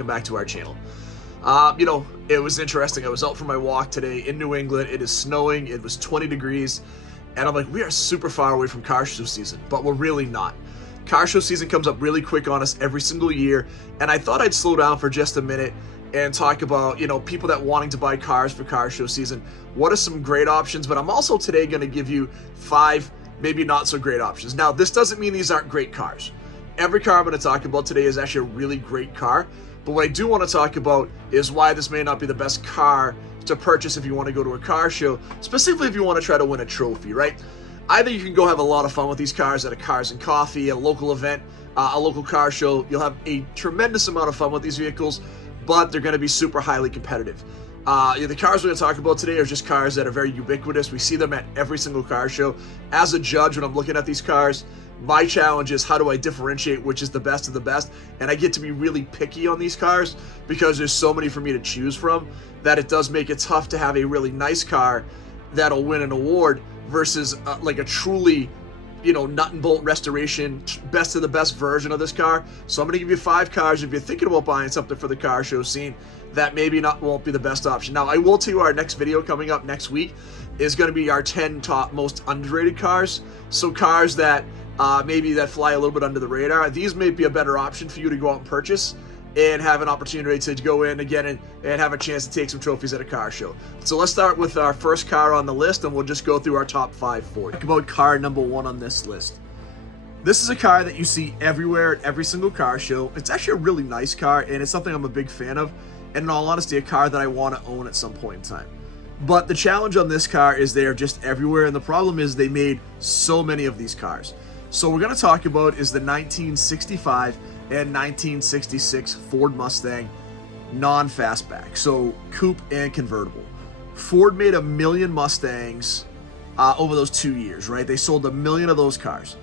welcome back to our channel. It was interesting. I was out for my walk today in New England. It is snowing. It was 20 degrees. And I'm like, we are super far away from car show season, but we're really not. Car show season comes up really quick on us every single year. And I thought I'd slow down for just a minute and talk about, people that wanting to buy cars for car show season. What are some great options? But I'm also today going to give you 5 maybe not so great options. Now, this doesn't mean these aren't great cars. Every car I'm going to talk about today is actually a really great car. But what I do want to talk about is why this may not be the best car to purchase if you want to go to a car show, specifically if you want to try to win a trophy, right? Either you can go have a lot of fun with these cars at a Cars and Coffee, a local event, a local car show. You'll have a tremendous amount of fun with these vehicles, but they're going to be super highly competitive. The cars we're going to talk about today are just cars that are very ubiquitous. We see them at every single car show. As a judge, when I'm looking at these cars, my challenge is how do I differentiate which is the best of the best? And I get to be really picky on these cars because there's so many for me to choose from that it does make it tough to have a really nice car that'll win an award versus like a truly, nut and bolt restoration, best of the best version of this car. So I'm going to give you 5 cars if you're thinking about buying something for the car show scene that maybe won't be the best option. Now, I will tell you our next video coming up next week is going to be our 10 top most underrated cars. So cars that maybe that fly a little bit under the radar. These may be a better option for you to go out and purchase and have an opportunity to go in again and have a chance to take some trophies at a car show. So let's start with our first car on the list, and we'll just go through our top 5 for you. Talk about car number 1 on this list. This is a car that you see everywhere at every single car show. It's actually a really nice car, and it's something I'm a big fan of, and in all honesty, a car that I want to own at some point in time. But the challenge on this car is they're just everywhere, and the problem is they made so many of these cars. So what we're going to talk about is the 1965 and 1966 Ford Mustang non-fastback, so coupe and convertible. Ford made 1 million Mustangs over those 2 years, right? They sold 1 million of those cars.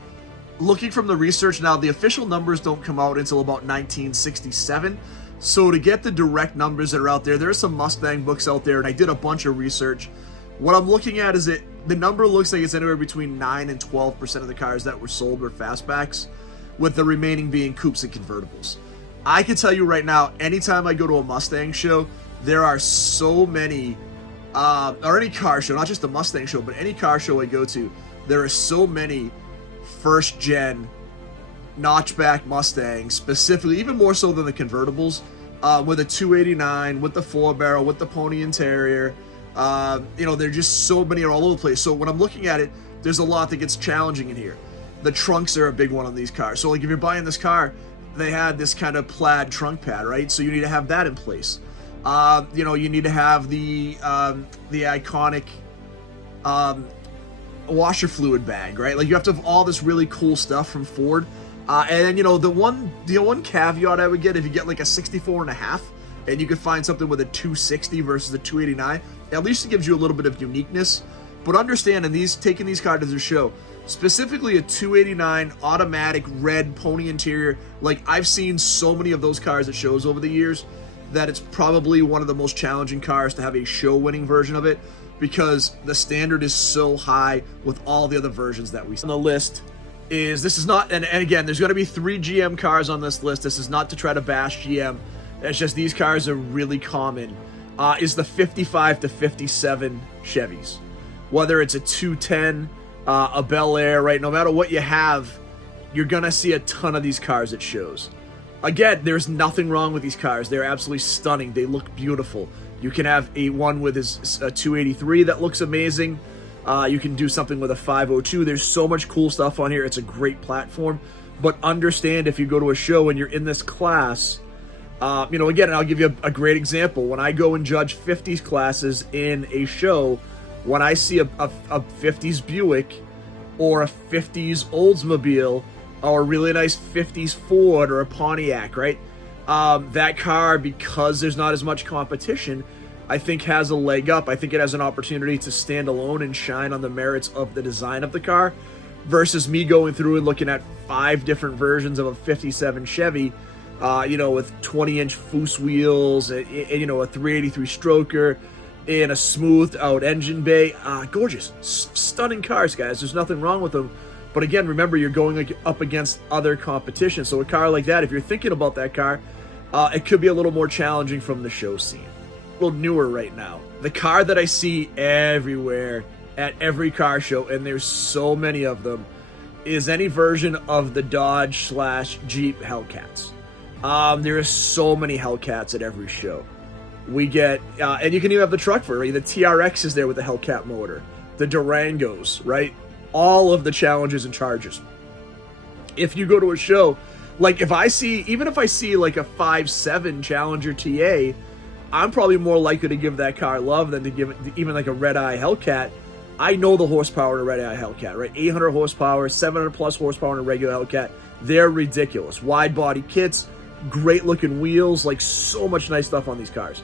Looking from the research now, the official numbers don't come out until about 1967. So to get the direct numbers that are out there, there are some Mustang books out there, and I did a bunch of research. What I'm looking at is the number looks like it's anywhere between 9 and 12% of the cars that were sold were fastbacks, with the remaining being coupes and convertibles. I can tell you right now, anytime I go to a Mustang show, there are so many, or any car show, not just the Mustang show, but any car show I go to, there are so many first-gen notchback Mustangs, specifically, even more so than the convertibles, with a 289, with the 4-barrel, with the pony interior. There are just so many are all over the place. So when I'm looking at it, there's a lot that gets challenging in here. The trunks are a big one on these cars. So like if you're buying this car, they had this kind of plaid trunk pad, right? So you need to have that in place. You need to have the iconic washer fluid bag, right? Like you have to have all this really cool stuff from Ford. And the one caveat I would get, if you get like a 64.5 and you could find something with a 260 versus a 289, at least it gives you a little bit of uniqueness. But understand, taking these cars to the show, specifically a 289 automatic red pony interior, like I've seen so many of those cars at shows over the years that it's probably one of the most challenging cars to have a show-winning version of it, because the standard is so high with all the other versions that we see on the list. This is not, and again, there's going to be 3 GM cars on this list. This is not to try to bash GM. It's just these cars are really common. Is the 55 to 57 Chevys. Whether it's a 210, a Bel Air, right? No matter what you have, you're going to see a ton of these cars at shows. Again, there's nothing wrong with these cars. They're absolutely stunning. They look beautiful. You can have one with a 283 that looks amazing. You can do something with a 502. There's so much cool stuff on here. It's a great platform. But understand, if you go to a show and you're in this class, again, and I'll give you a great example. When I go and judge 50s classes in a show, when I see a 50s Buick or a 50s Oldsmobile or a really nice 50s Ford or a Pontiac, right? That car, because there's not as much competition, I think has a leg up. I think it has an opportunity to stand alone and shine on the merits of the design of the car versus me going through and looking at 5 different versions of a 57 Chevy, with 20-inch Foose wheels, a 383 stroker, and a smoothed out engine bay. Gorgeous, stunning cars, guys. There's nothing wrong with them. But again, remember, you're going up against other competition. So a car like that, if you're thinking about that car, it could be a little more challenging from the show scene. A little newer right now. The car that I see everywhere at every car show, and there's so many of them, is any version of the Dodge/Jeep Hellcats. There are so many Hellcats at every show. We get, and you can even have the truck for it. The TRX is there with the Hellcat motor. The Durangos, right? All of the Challengers and Chargers. If you go to a show, like even if I see like a 5.7 Challenger TA, I'm probably more likely to give that car love than to give it even like a red-eye Hellcat. I know the horsepower in a red-eye Hellcat, right? 800 horsepower, 700 plus horsepower in a regular Hellcat. They're ridiculous. Wide body kits, great looking wheels, like so much nice stuff on these cars.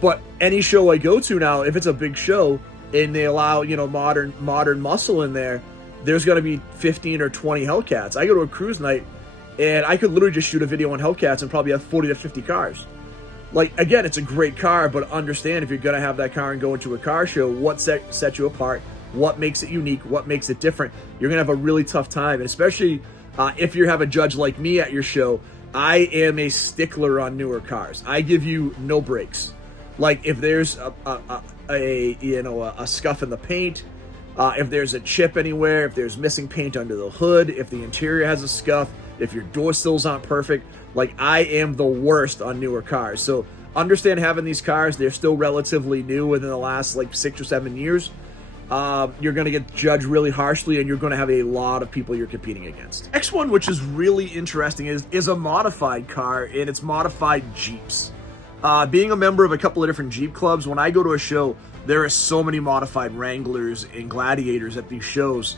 But any show I go to now, if it's a big show and they allow, modern muscle in there, there's going to be 15 or 20 Hellcats. I go to a cruise night and I could literally just shoot a video on Hellcats and probably have 40 to 50 cars. Like, again, it's a great car, but understand if you're going to have that car and go into a car show, what sets you apart, what makes it unique, what makes it different. You're going to have a really tough time, and especially if you have a judge like me at your show. I am a stickler on newer cars. I give you no breaks. Like, if there's a scuff in the paint, if there's a chip anywhere, if there's missing paint under the hood, if the interior has a scuff, if your door sills aren't perfect, like, I am the worst on newer cars. So understand, having these cars, they're still relatively new within the last like 6 or 7 years. You're going to get judged really harshly, and you're going to have a lot of people you're competing against. Next one, which is really interesting, is a modified car, and it's modified Jeeps. Being a member of a couple of different Jeep clubs, when I go to a show, there are so many modified Wranglers and Gladiators at these shows.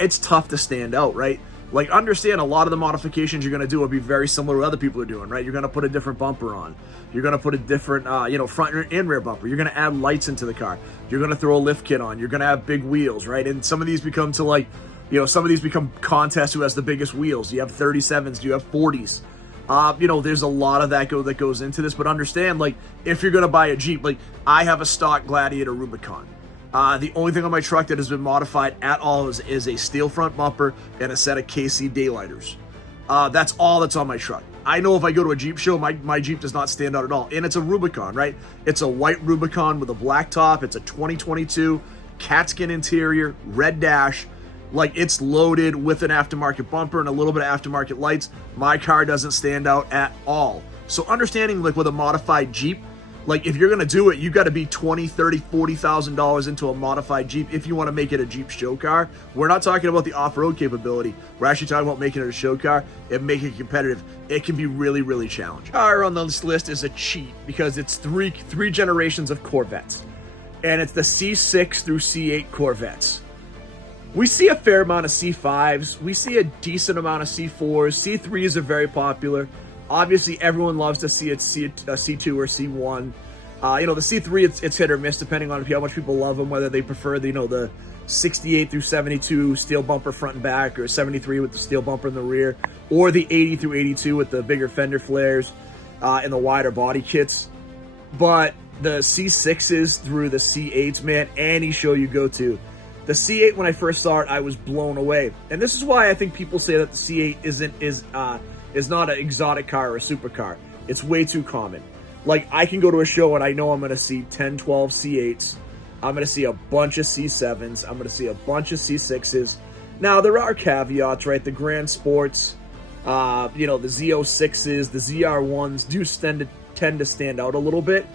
It's tough to stand out, right? Like, understand, a lot of the modifications you're going to do will be very similar to what other people are doing, right? You're going to put a different bumper on. You're going to put a different, front and rear bumper. You're going to add lights into the car. You're going to throw a lift kit on. You're going to have big wheels, right? And some of these become contests who has the biggest wheels. Do you have 37s? Do you have 40s? There's a lot of that goes into this, but understand, like, if you're going to buy a Jeep, like, I have a stock Gladiator Rubicon. The only thing on my truck that has been modified at all is a steel front bumper and a set of KC daylighters. That's all that's on my truck. I know if I go to a Jeep show, my Jeep does not stand out at all. And it's a Rubicon, right? It's a white Rubicon with a black top. It's a 2022 cat skin interior, red dash. Like, it's loaded with an aftermarket bumper and a little bit of aftermarket lights. My car doesn't stand out at all. So understanding, like, with a modified Jeep, like, if you're going to do it, you got to be $20,000, $30,000, $40,000 into a modified Jeep if you want to make it a Jeep show car. We're not talking about the off-road capability. We're actually talking about making it a show car and making it competitive. It can be really, really challenging. Car on this list is a cheat because it's three generations of Corvettes. And it's the C6 through C8 Corvettes. We see a fair amount of C5s. We see a decent amount of C4s. C3s are very popular. Obviously, everyone loves to see it C2 or C1. The C3, it's hit or miss depending on how much people love them, whether they prefer the 68 through 72 steel bumper front and back, or 73 with the steel bumper in the rear, or the 80 through 82 with the bigger fender flares and the wider body kits. But the C6s through the C8s, man, any show you go to, the C8, when I first saw it, I was blown away. And this is why I think people say that the C8 is not an exotic car or a supercar. It's way too common. Like, I can go to a show and I know I'm going to see 10, 12 C8s. I'm going to see a bunch of C7s. I'm going to see a bunch of C6s. Now, there are caveats, right? The Grand Sports, the Z06s, the ZR1s do tend to stand out a little bit,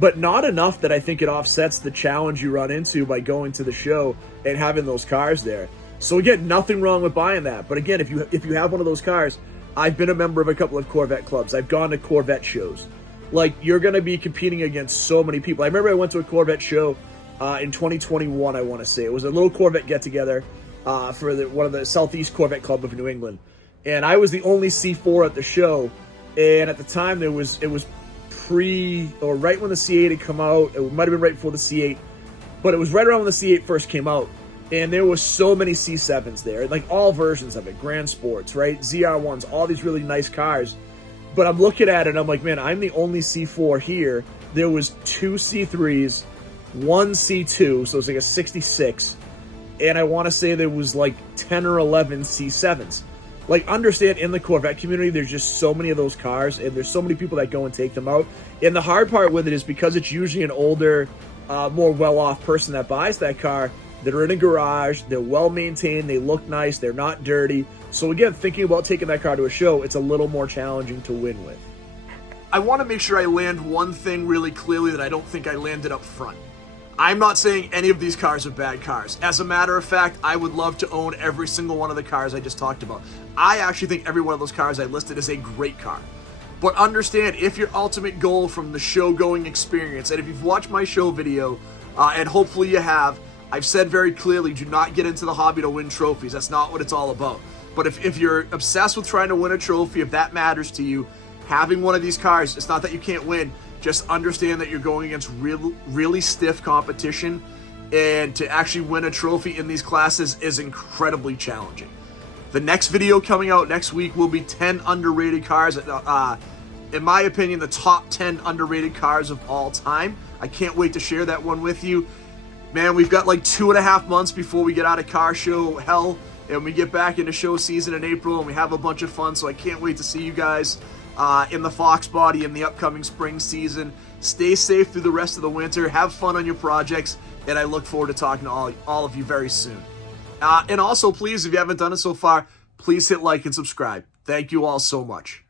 but not enough that I think it offsets the challenge you run into by going to the show and having those cars there. So again, nothing wrong with buying that. But again, if you have one of those cars, I've been a member of a couple of Corvette clubs. I've gone to Corvette shows. Like, you're going to be competing against so many people. I remember I went to a Corvette show in 2021, I want to say. It was a little Corvette get-together for one of the Southeast Corvette Club of New England. And I was the only C4 at the show. And at the time, it was right when the C8 had come out. It might have been right before the C8. But it was right around when the C8 first came out. And there was so many C7s there, like all versions of it, Grand Sports, right? ZR1s, all these really nice cars. But I'm looking at it and I'm like, man, I'm the only C4 here. There was 2 C3s, 1 C2, so it's like a 66. And I want to say there was like 10 or 11 C7s. Like, understand, in the Corvette community, there's just so many of those cars, and there's so many people that go and take them out. And the hard part with it is because it's usually an older, more well-off person that buys that car. They're in a garage, they're well-maintained, they look nice, they're not dirty. So again, thinking about taking that car to a show, it's a little more challenging to win with. I want to make sure I land one thing really clearly that I don't think I landed up front. I'm not saying any of these cars are bad cars. As a matter of fact, I would love to own every single one of the cars I just talked about. I actually think every one of those cars I listed is a great car. But understand, if your ultimate goal from the show-going experience, and if you've watched my show video, and hopefully you have, I've said very clearly, do not get into the hobby to win trophies. That's not what it's all about. But if you're obsessed with trying to win a trophy, if that matters to you, having one of these cars, it's not that you can't win. Just understand that you're going against really stiff competition, and to actually win a trophy in these classes is incredibly challenging. The next video coming out next week will be 10 underrated cars. In my opinion, the top 10 underrated cars of all time. I can't wait to share that one with you. Man, we've got like 2.5 months before we get out of car show hell, and we get back into show season in April, and we have a bunch of fun, so I can't wait to see you guys in the Fox Body in the upcoming spring season. Stay safe through the rest of the winter. Have fun on your projects, and I look forward to talking to all of you very soon. And also, please, if you haven't done it so far, please hit like and subscribe. Thank you all so much.